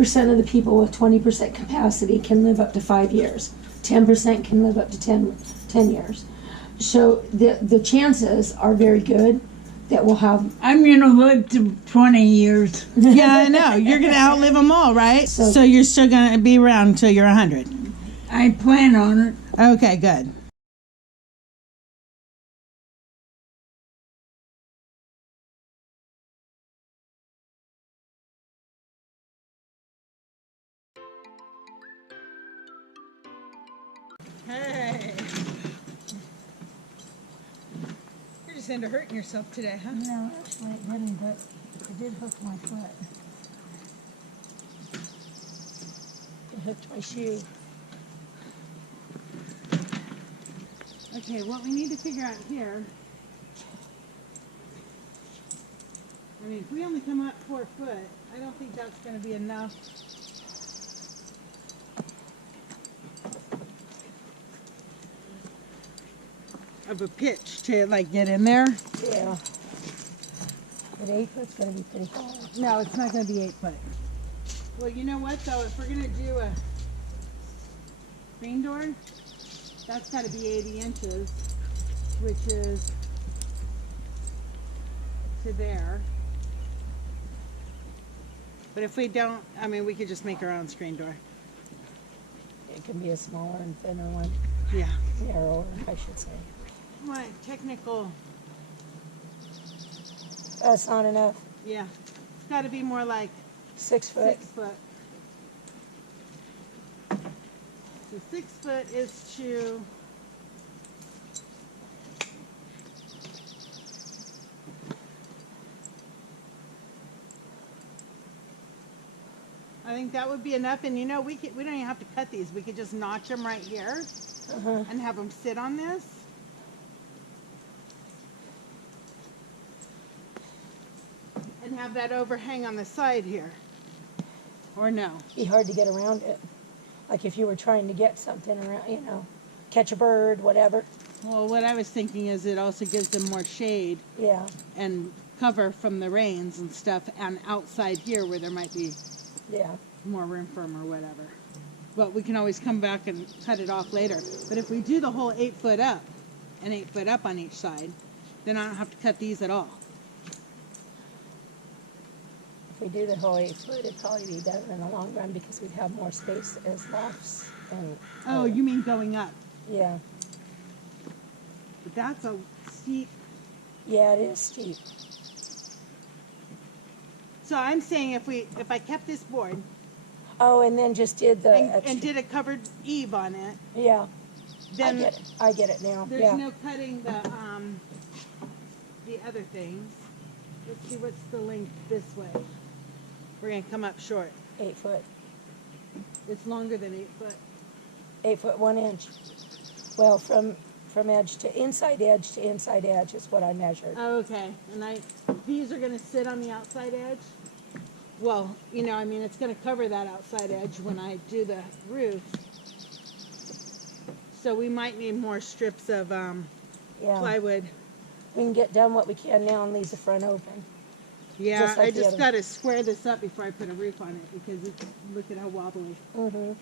80% of the people with 20% capacity can live up to 5 years. 10% can live up to 10 years. So the chances are very good that we'll have... I'm going to live to 20 years. Yeah, I know. You're going to outlive them all, right? So you're still going to be around until you're 100. I plan on it. Okay, good. Hey. You're just into hurting yourself today, huh? No, actually it didn't, but it did hook my foot. It hooked my shoe. Okay, what we need to figure out here, I mean, if we only come up 4 foot, I don't think that's going to be enough. Of a pitch to like get in there. Yeah. But 8 foot's going to be pretty hard. No, it's not going to be 8 foot. Well, you know what though, if we're going to do a screen door, that's got to be 80 inches, which is to there. But if we don't, I mean, we could just make our own screen door. It can be a smaller and thinner one. Yeah. Narrower, I should say. What technical? That's not enough. Yeah. It's got to be more like 6 foot. 6 foot. So 6 foot is to I think that would be enough, and you know we don't even have to cut these. We could just notch them right here and have them sit on this. And have that overhang on the side here. Or no? Be hard to get around it. Like if you were trying to get something around, you know, catch a bird, whatever. Well, what I was thinking is it also gives them more shade. Yeah. And cover from the rains and stuff, and outside here where there might be more room for them or whatever. But we can always come back and cut it off later. But if we do the whole 8 foot up and 8 foot up on each side, then I don't have to cut these at all. If we do the whole 8 foot, it'd probably be better in the long run because we'd have more space as lofts. And oh, you mean going up? Yeah. But that's a steep. Yeah, it is steep. So I'm saying if I kept this board. Oh, and then just did the and did a covered eave on it. Yeah. Then I get it now. There's no cutting the other things. Let's see what's the length this way. We're gonna come up short. 8 foot. It's longer than 8 foot. 8 foot 1 inch. Well, from edge to inside edge is what I measured. Oh, okay. And these are gonna sit on the outside edge. Well, you know, I mean, it's going to cover that outside edge when I do the roof. So we might need more strips of plywood. We can get done what we can now and leave the front open. Yeah, just like I just got to square this up before I put a roof on it because look at how wobbly. Mm-hmm.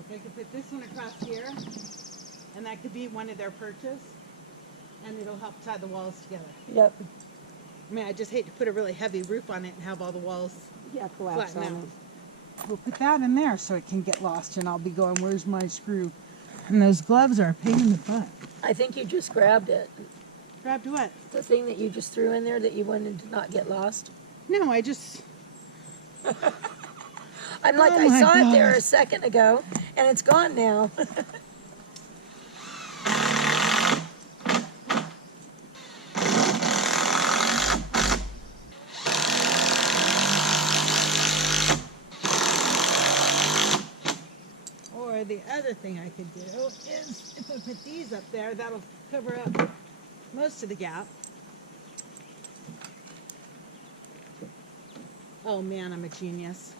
If I could put this one across here, and that could be one of their perches, and it'll help tie the walls together. Yep. I mean, I just hate to put a really heavy roof on it and have all the walls collapse flatten on out. it. We'll put that in there so it can get lost, and I'll be going, where's my screw? And those gloves are a pain in the butt. I think you just grabbed it. Grabbed what? The thing that you just threw in there that you wanted to not get lost. No, I just... I'm like, I saw it there a second ago, and it's gone now. The other thing I could do is if I put these up there, that'll cover up most of the gap. Oh man, I'm a genius.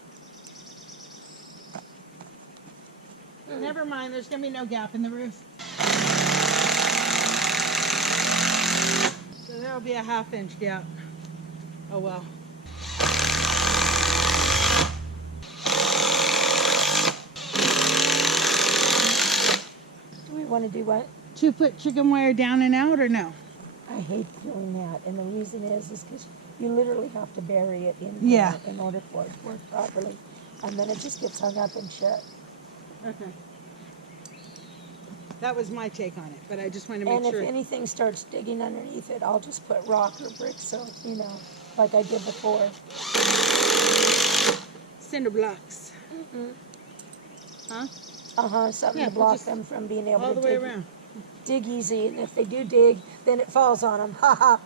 Never mind, there's gonna be no gap in the roof. So there'll be a 1/2 inch gap. Oh well. want to do what? 2-foot chicken wire down and out, or no? I hate doing that, and the reason is because you literally have to bury it in Yeah. there in order for it to work properly, and then it just gets hung up and shut. Okay. That was my take on it, but I just wanted to And make if sure. anything starts digging underneath it, I'll just put rock or brick, so you know, like I did before. Cinder blocks. Huh? Something Yeah, to we'll block just- them from being able All to the way dig, around. dig easy, and if they do dig, then it falls on them. Ha ha.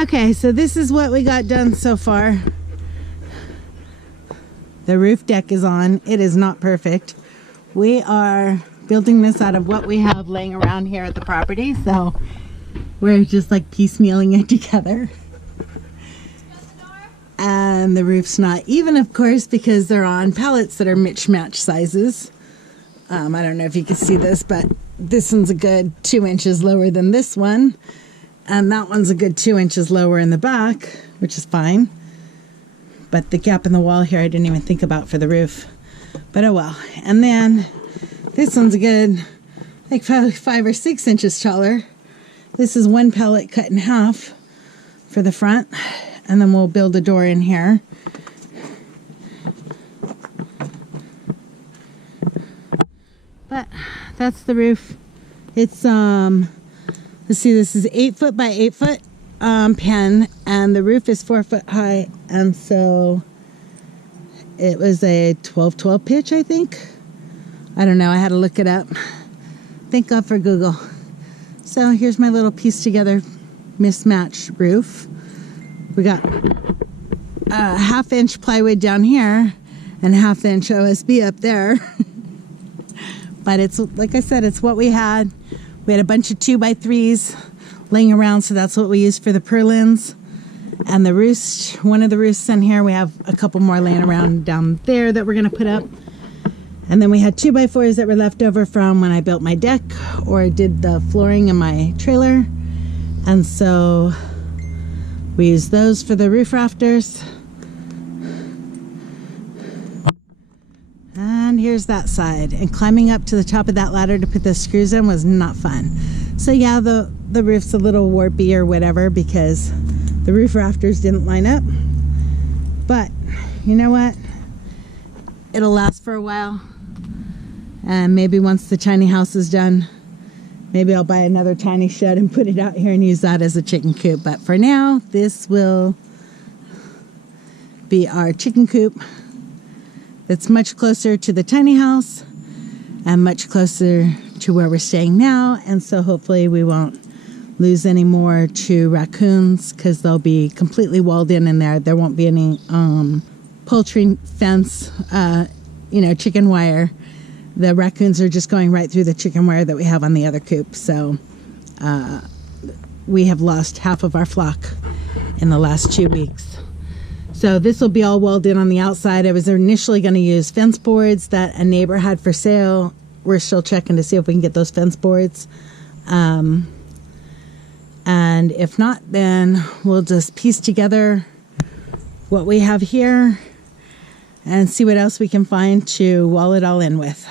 Okay, so this is what we got done so far. The roof deck is on. It is not perfect. We are building this out of what we have laying around here at the property. So we're just like piecemealing it together. And the roof's not even, of course, because they're on pallets that are mismatched sizes. I don't know if you can see this, but this one's a good 2 inches lower than this one. And that one's a good 2 inches lower in the back, which is fine. But the gap in the wall here, I didn't even think about for the roof. But oh well. And then this one's a good, like 5 or 6 inches taller. This is one pallet cut in half for the front. And then we'll build a door in here. But that's the roof. It's let's see, this is 8 foot by 8 foot pen, and the roof is 4 foot high, and so it was a 12-12 pitch, I think. I don't know, I had to look it up. Thank God for Google. So here's my little piece together mismatched roof. We got a 1/2 inch plywood down here and 1/2 inch OSB up there. But it's, like I said, it's what we had. We had a bunch of 2x3s laying around, so that's what we used for the purlins. And the roost, one of the roosts in here, we have a couple more laying around down there that we're gonna put up. And then we had 2x4s that were left over from when I built my deck or did the flooring in my trailer. And so we used those for the roof rafters. And here's that side. And climbing up to the top of that ladder to put the screws in was not fun. So yeah, the roof's a little warpy or whatever because the roof rafters didn't line up. But you know what? It'll last for a while. And maybe once the tiny house is done, maybe I'll buy another tiny shed and put it out here and use that as a chicken coop. But for now, this will be our chicken coop. It's much closer to the tiny house and much closer to where we're staying now. And so hopefully we won't lose any more to raccoons because they'll be completely walled in there. There won't be any poultry fence, chicken wire. The raccoons are just going right through the chicken wire that we have on the other coop. So we have lost half of our flock in the last 2 weeks. So this will be all walled in on the outside. I was initially going to use fence boards that a neighbor had for sale. We're still checking to see if we can get those fence boards. And if not, then we'll just piece together what we have here and see what else we can find to wall it all in with.